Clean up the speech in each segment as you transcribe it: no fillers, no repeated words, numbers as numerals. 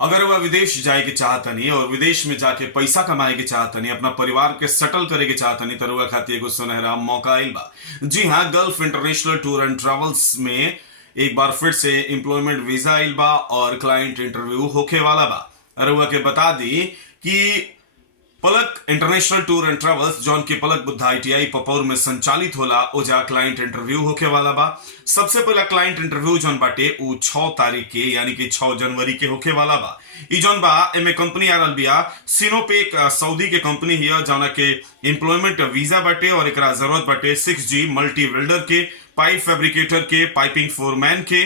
अगर वह विदेश जाए के चाहतनी और विदेश में जाके पैसा कमाए के चाहतनी, अपना परिवार के सेटल करे के चाहतनी, तो रुआ खातिर एगो सुनहरा मौका आइल बा। जी हाँ, gulf international tour and travels में एक बार फिर से एम्प्लॉयमेंट वीजा आइल बा और क्लाइंट इंटरव्यू होखे वाला बा। रुआ के बता दी कि पलक इंटरनेशनल टूर एंड ट्रेवल्स जौन की पलक बुद्धा आईटीआई पपौर में संचालित होला, ओजा क्लाइंट इंटरव्यू होके वाला बा। सबसे पहला क्लाइंट इंटरव्यू जौन बाटे उ 6 तारीख के यानी कि 6 जनवरी के होके वाला बा। ई जौन बा एमे कंपनी आ रहल बिया सिनोपेक, सऊदी के कंपनी हिया, जौना के एम्प्लॉयमेंट वीजा बाटे और एकरा जरूरत बाटे 6G मल्टी वेल्डर के, पाइप फैब्रिकेटर के, पाइपिंग फोरमैन के।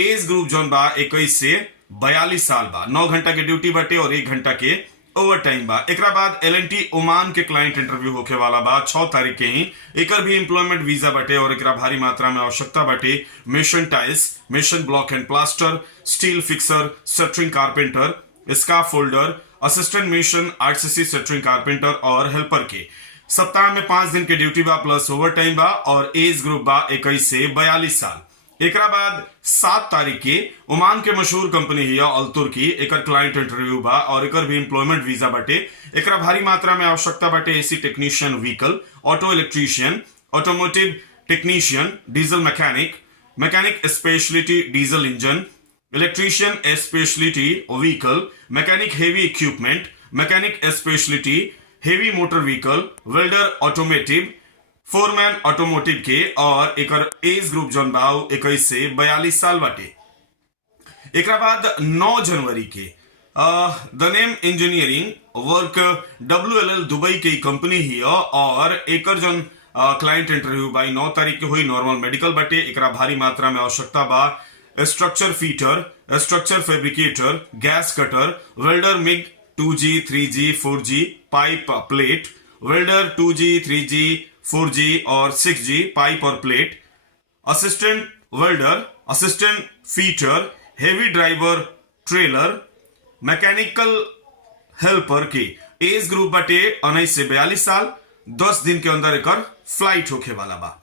एज ग्रुप जौन बा 21 से 42 साल बा। 9 घंटा के ड्यूटी बाटे और 1 घंटा के ओवर टाइम बा। एकरा बाद L&T ओमान के क्लाइंट इंटरव्यू होके वाला बा 6 तारीख के ही। एकर भी एम्प्लॉयमेंट वीजा बाटे और एकरा भारी मात्रा में आवश्यकता बाटे mason tiles, mason block and plaster, steel fixer, shuttering carpenter, scaffolder, assistant mason, RCC shuttering carpenter और हेल्पर के। सप्ताह में 5 दिन के ड्यूटी बा प्लस ओवर टाइम बा और एज ग्रुप बा 21 से 42 साल। एकरा बाद 7 तारीख के ओमान के मशहूर कंपनी हिया अल तुर्की, एकर क्लाइंट इंटरव्यू बा और एकर भी एम्प्लॉयमेंट वीजा बाटे। एकरा भारी मात्रा में आवश्यकता बाटे AC technician vehicle, auto electrician, automotive technician, diesel mechanic, mechanic speciality diesel engine, electrician speciality vehicle, mechanic heavy equipment, mechanic speciality heavy motor vehicle, welder automotive, foreman automotive के। और एकर एज ग्रुप जौन बा 21 से 42 साल बाटे। एकरा बाद 9 जनवरी के the name engineering work WLL Dubai के कंपनी ही और एकर जौन क्लाइंट इंटरव्यू बा 9 तारीख के हुई। नॉर्मल मेडिकल बाटे। एकरा भारी मात्रा में आवश्यकता बा structure fitter, structure fabricator, gas cutter, welder MIG 2G 3G 4G pipe plate, welder 2G 3G 4G और 6G पाइप और plate, assistant welder, assistant fitter, heavy driver trailer, mechanical helper के। एज ग्रुप बाटे 19 से 42 साल। 10 दिन के अंदर एकर flat होके वाला बा।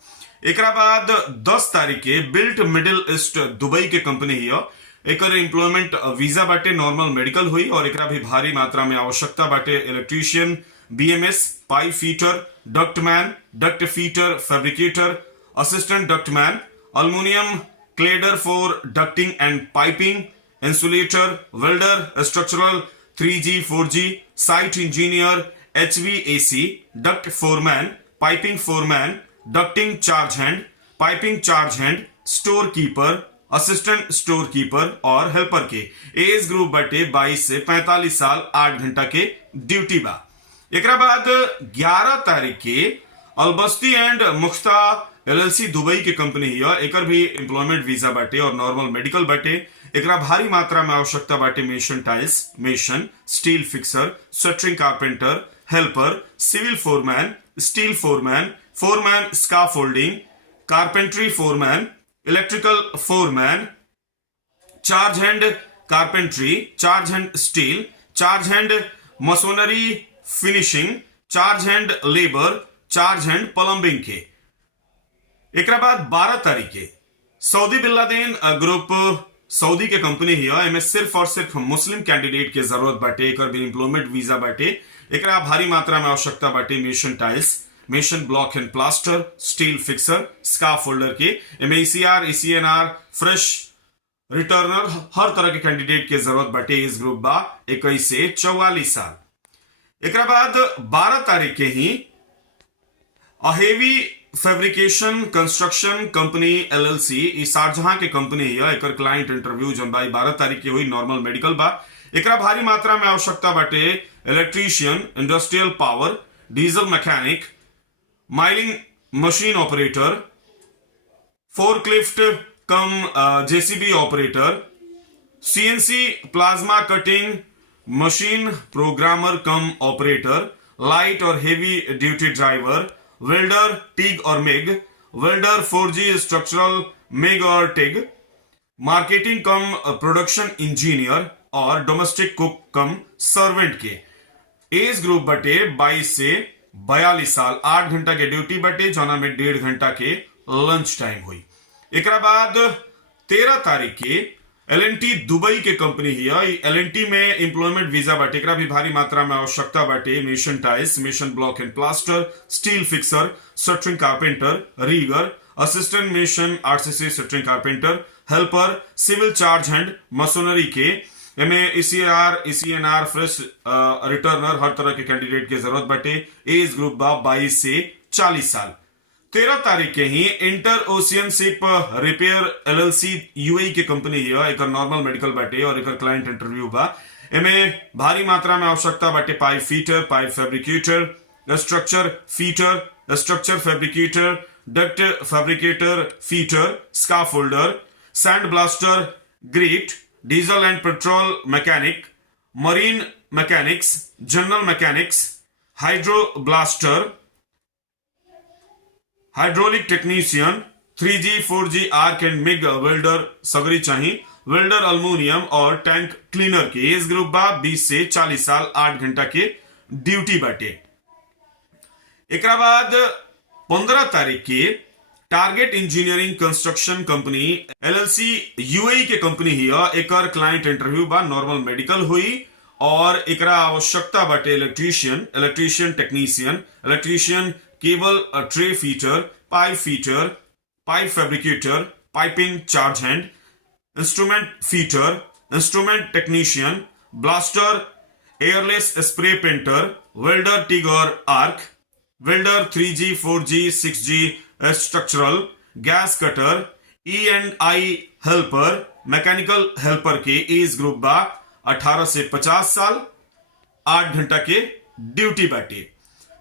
एकरा बाद 10 तारीख के बिल्ट मिडिल ईस्ट दुबई के कंपनी हिया, एकर एम्प्लॉयमेंट वीजा बाटे। नॉर्मल मेडिकल हुई और एकरा भी भारी मात्रा में आवश्यकता बाटे electrician, BMS, pipe fitter, ductman, duct fitter fabricator, assistant ductman, aluminium cladder for ducting and piping, insulator, welder, structural 3G 4G, site engineer, HVAC, duct foreman, piping foreman, ducting charge hand, piping charge hand, store keeper, assistant store keeper और helper के। Age group बाटे 22 से 45 साल। 8 घंटा के duty बा। एकरा बाद 11 तारीख के अलबस्ती एंड मुख्ता LLC दुबई के कंपनी हिया, एकर भी एम्प्लॉयमेंट वीजा बाटे और नॉर्मल मेडिकल बाटे। एकरा भारी मात्रा में आवश्यकता बाटे mason tiles, mason, steel fixer, shuttering carpenter, helper, civil foreman, steel foreman, foreman scaffolding, carpentry foreman, electrical foreman, charge hand carpentry, charge hand steel, charge hand masonry finishing, charge hand labour, charge hand plumbing के। एकरा बाद 12 तारीख के Saudi bin Laden group Saudi के company हिया, एमे सिर्फ और सिर्फ मुस्लिम कैंडिडेट के जरूरत बाटे। एकर भी एम्प्लॉयमेंट वीजा बाटे। एकरा भारी मात्रा में आवश्यकता बाटे mason tiles, mason block and plaster, steel fixer, scaffolder के। एमे ECR, ECNR, फ्रेश रिटर्नर, हर तरह के कैंडिडेट के जरूरत बाटे। एज ग्रुप बा 21 से 44 साल। एकरा बाद 12 तारीख के ही heavy fabrication construction company LLC ई शारजहां के कंपनी है। एकर क्लाइंट इंटरव्यू जन बा 12 तारीख के हुई। नॉर्मल मेडिकल बा। एकरा भारी मात्रा में आवश्यकता बाटे electrician, industrial power, diesel mechanic, milling machine operator, forklift cum JCB operator, CNC plasma cutting machine programmer cum operator, light और heavy duty driver, welder TIG और MIG, welder 4G structural MIG और TIG, marketing cum production engineer और domestic cook cum servant के। Age group बटे 22 से 42 साल। 8 घंटा के ड्यूटी बटे, जौना में 1.5 घंटा के लंच टाइम हुई। एकरा बाद 13 तारीख के एलएनटी दुबई के कंपनी है। एलएनटी में एम्प्लॉयमेंट वीजा बाटे, एकरा भी भारी मात्रा में आवश्यकता बाटे। Mason tiles, mason block and plaster, steel fixer, shuttering carpenter, rigger, assistant mason RCC shuttering carpenter, helper, civil charge hand, machinery के एमे ईसीआर, ईसीएनआर, फ्रेश रिटर्नर, हर तरह के कैंडिडेट की जरूरत बाटे। एज ग्रुप बा 22 से 40 साल। 13 तारीख के ही inter ocean ship repair LLC UAE के कंपनी है। एक नॉर्मल मेडिकल बाटे और एक क्लाइंट इंटरव्यू बा। एमे भारी मात्रा में आवश्यकता बाटे pipe fitter, pipe fabricator, structure fitter, structure fabricator, duct fabricator, fitter, scaffolder, sand blaster, grit, diesel and petrol mechanic, marine mechanics, general mechanics, hydro blaster, hydraulic technician, 3G 4G arc and MIG welder सगरी चाहिए। Welder aluminium और tank cleaner के age group बा 20 से 40 साल, 8 घंटा के duty बाटे। एक बाद 15 तारीख के target engineering construction company LLC UAE के कंपनी है। एक क्लाइंट इंटरव्यू बा, नॉर्मल मेडिकल हुई और एकरा आवश्यकता बाटे electrician technician, electrician cable tray fitter, pipe fabricator, piping charge hand, instrument fitter, instrument technician, blaster, airless spray painter, welder TIG और आर्क, welder 3G 4G 6G structural, gas cutter, E&I helper, mechanical helper के age group बा 18 से 50 साल, 8 घंटा के duty बाटे।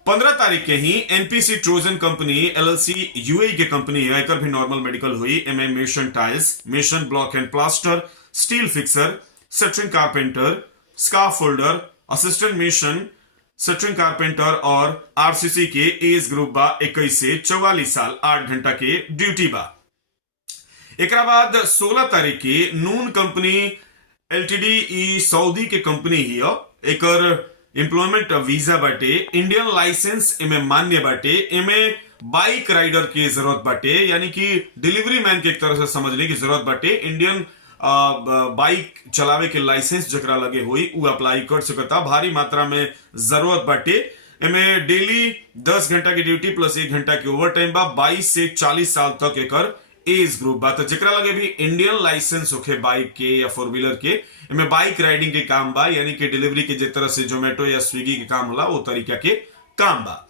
15 तारीख के ही NPC Trojan company LLC UAE के कंपनी है। एक भी नॉर्मल मेडिकल हुई। एमए mason tiles, mason block and plaster, steel fixer, shuttering carpenter, scaffolder, assistant mason shuttering carpenter और आरसीसी के एज ग्रुप बा 21 से 44 साल, 8 घंटा के ड्यूटी बा। एक बाद 16 तारीख की नून कंपनी एलटीडी ई सऊदी के कंपनी है। एक एम्प्लॉयमेंट वीजा बाटे, इंडियन लाइसेंस एमे मान्य बाटे। एमे बाइक राइडर की जरूरत बाटे, यानी कि डिलीवरी मैन के एक तरह से समझ ले की जरूरत बाटे। इंडियन बाइक चलावे के लाइसेंस जकरा लगे हुई उ अप्लाई कर सकता। भारी मात्रा में जरूरत बाटे। एमे डेली 10 घंटा की ड्यूटी प्लस 1 घंटा की ओवर टाइम बा। 22 से 40 साल तक एकर एज ग्रुप बा। तो जकरा लगे भी इंडियन लाइसेंस होखे बाइक के या 4 व्हीलर के, एमे बाइक राइडिंग के काम बा, यानी कि डिलीवरी के जिस तरह से जोमेटो या स्विगी के काम होला वो तरीका के काम बा।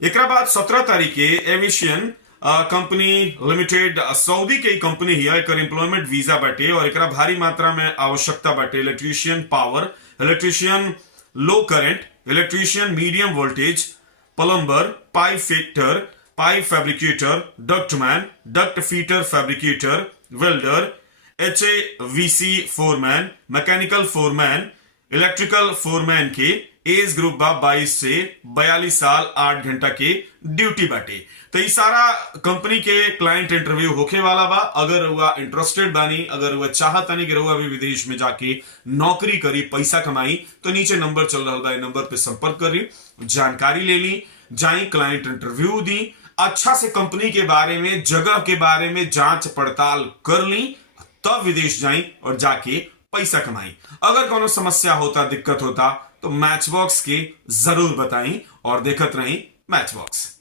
एक बाद 17 तारीख के एविशियन कंपनी लिमिटेड सऊदी के कंपनी है। एक एम्प्लॉयमेंट वीजा बाटे और एक भारी मात्रा में आवश्यकता बाटे। Electrician power, electrician low current, electrician medium voltage, plumber, pipe fitter, pipe fabricator, ductman, duct fitter fabricator, welder, HAVC foreman, mechanical foreman, electrical foreman के एज ग्रुप बा 22 से 42 साल, 8 घंटा के ड्यूटी बाटे। तो ये सारा कंपनी के क्लाइंट इंटरव्यू होके वाला बा। अगर हुआ इंटरेस्टेड बानी, अगर हुआ चाहता नहीं कि हुआ भी विदेश में जाके नौकरी करी, पैसा कमाई, तो नीचे नंबर चल रहा बा, नंबर पे संपर्क करी, जानकारी ले ली, जाई क्लाइंट इंटरव्यू दी, अच्छा से कंपनी के बारे में, जगह के बारे में जांच पड़ताल कर ली, तब विदेश जाई और जाके पैसा कमाई। अगर कोनो समस्या होता, दिक्कत होता, तो मैचबॉक्स के जरूर बताई और देखत रही मैचबॉक्स।